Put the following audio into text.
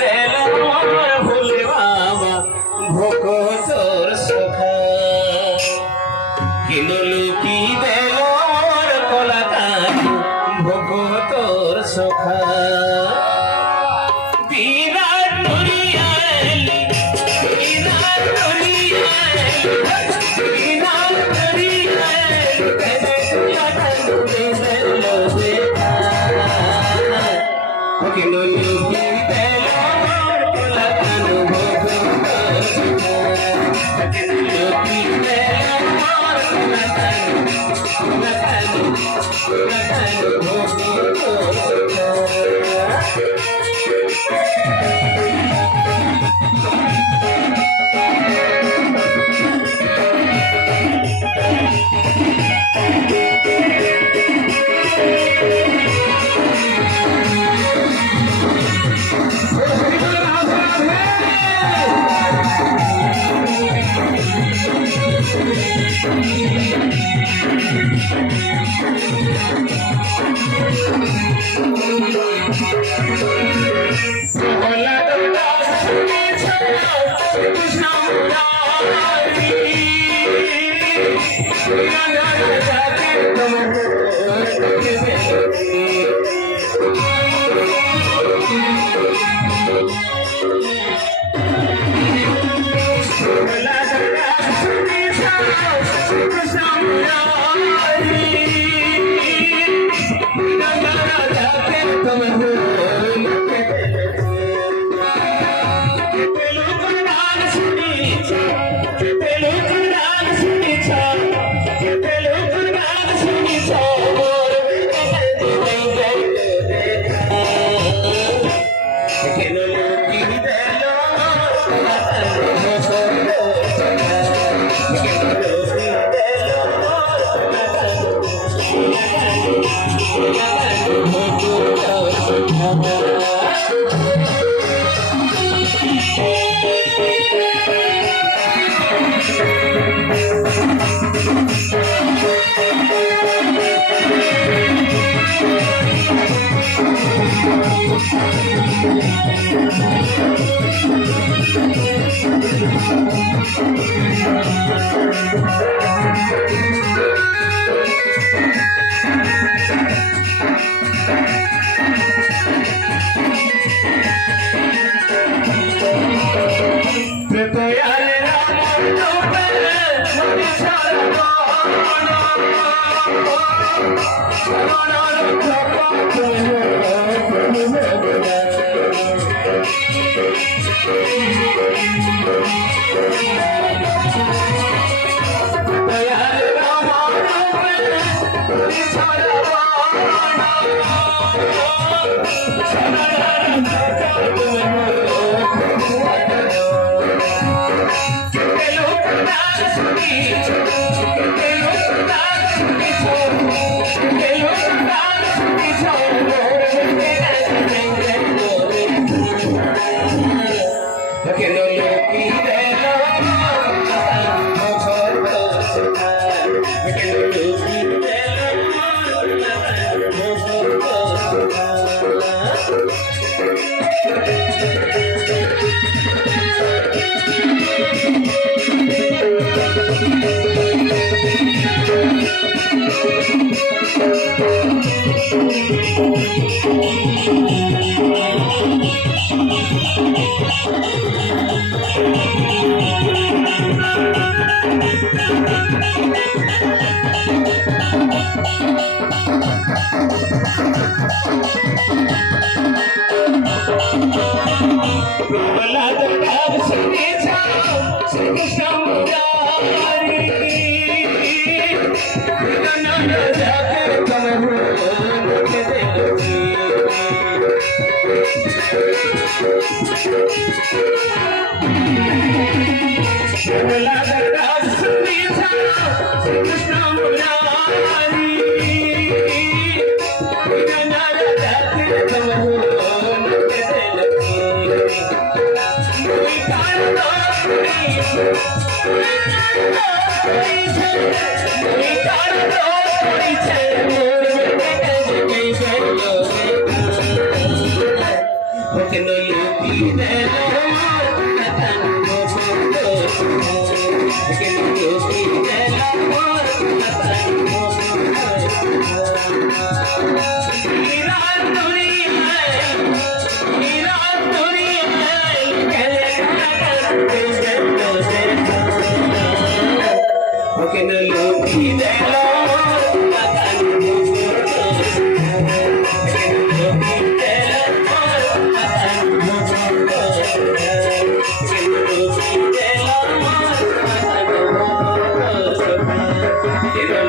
দেল মোর ভোলে বাবা ভোগ তোর সখা কিনলু কি দেল মোর কলাকানি ভোগ তোর সখা বিরাট দুনিয়ালি বিরাট দুনিয়ালি বিরাট দুনিয়ালি তেরে তুয়া তনু দেল দেখা কিনলু কি দেল মোর কলাকানি ভোগ তোর সখা কিনলু কি দেল মোর কলাকানি ভোগ তোর সখা Okino yuki velo matanu moto Okino yuki velo matanu moto Ira turi hai kale kala Okino yuki velo matanu moto Thank you.